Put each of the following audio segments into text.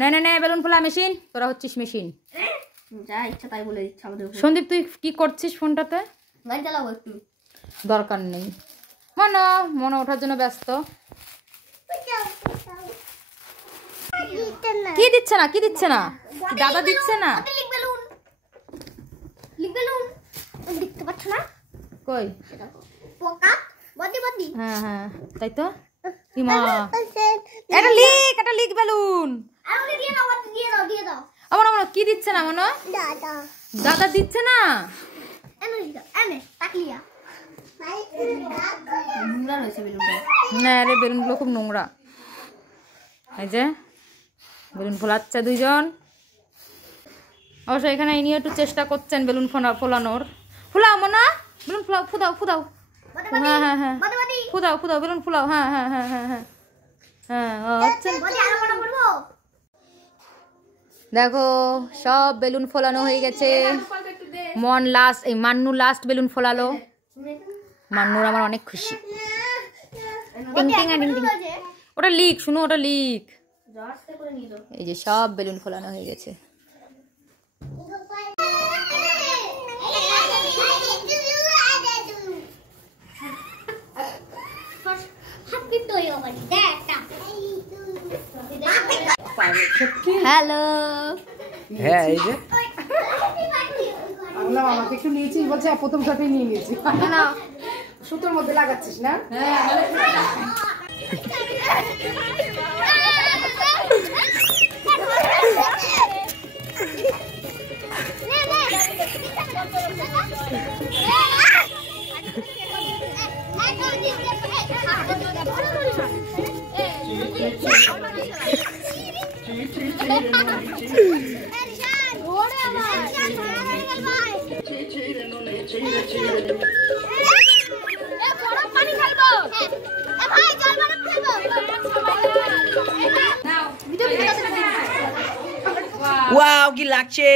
না না না বেলুন ফোলা মেশিন, তোরা হচ্ছিস মেশিন। যা ইচ্ছা তাই বলে দিচ্ছ আমাদের। সন্দীপ তুই কি করছিস ফোনটাতে? গাড়ি চালাবো একটু। দরকার নেই। মনে ওঠার জন্য ব্যস্ত। কি দিচ্ছে না, কি দিচ্ছে না, দাদা দিচ্ছে না। দেখতে পাচ্ছ না? কই পোকা বদি বদি। হ্যাঁ হ্যাঁ তাই তো। ইমা এটা লিক বেলুন। আরে দিয়ে দাও, দিয়ে দাও, দিয়ে দাও। আমার কি দিচ্ছে না মনে? দাদা দাদা দিচ্ছে না। এনে দিও, এনে তাকলিয়া। নোংরা হয়েছে বেলুনটা। না রে বেলুনগুলো খুব নোংরা। এই যে বেলুন ফোলাচ্ছে দুইজন। অবশ্য এখানে ইনি একটু চেষ্টা করছেন বেলুন ফোলানোর। ফুলাও মনা, বেলুন ফুলাও, ফুদাও ফুদাও। হ্যাঁ হ্যাঁ হ্যাঁ ফুদাও ফুদাও, বেলুন ফুলাও। হ্যাঁ হ্যাঁ হ্যাঁ হ্যাঁ হ্যাঁ হ্যাঁ। দেখো সব বেলুন ফোলানো হয়ে গেছে। মান্নু লাস্ট বেলুন ফোলালো। মান্নুর আমার অনেক খুশি। ওটা লিক, শুনো ওটা লিক। এই যে সব বেলুন ফোলানো হয়ে গেছে। হ্যালো। হ্যাঁ এই যে আমাকে একটু নিয়েছি বলছে, প্রথম সাথেই নিয়ে নিয়েছি। সুতোর মধ্যে লাগাচ্ছিস না? ওয়াও কি লাগছে।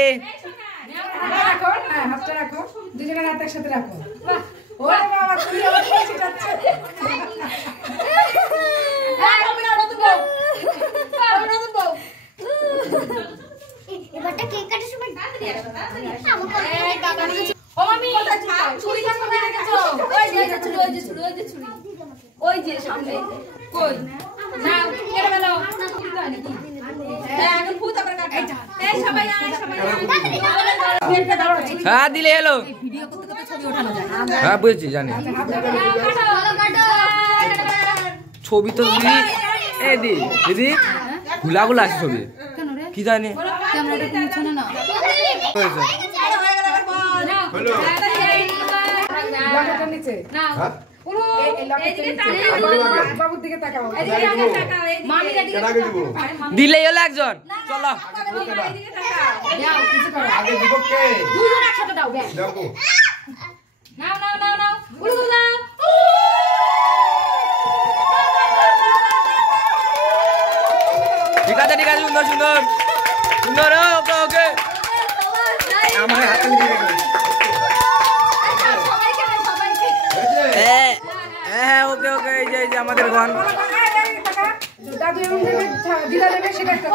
রাখো, হ্যাঁ হাতটা রাখো, দুজনের হাত একসাথে রাখো। ওরে বাবা তুমি আমার কাছে ছিটাচ্ছ। এবারটা কেক কাটার সময় ও মামি ছুরি কাছে রেখেছো? ওই যে ছুরি, ওই যে ছুরি, ওই যে ছুরি, ওই যে সামনে। কই নাও কেটে ফেলো। এখন ফুট আবার কাটা। এই সবাই আয়, সবাই আয়। হ্যাঁ দিলে এলো। ভিডিও করতে করতে ছবি ওঠানো যায়। হ্যাঁ বুঝেছি জানি। ছবি তো দিদি এ দিদি গুলা আছে ছবি। কেন রে? কি জানি ক্যামেরাটা তুমি ছোনো না। হয়েছে। লকেটটা নিচে নাও বাবুর দিকে তাকাও। মামি রেডি দিলেই হলো একজন। চলো আগে দিব কে? দুজন একসাথে দাও। ব্যাস দেখো নাও নাও নাও নাও উড়ু দাও। ঠিক আছে সুন্দর সুন্দর সুন্দর। ওকে ওকে আমার হাতে দিয়ে দেখো। হ্যাঁ ওকে ওকে এই যে আমাদের গান দাদু দিদা দেবে সেটা একটা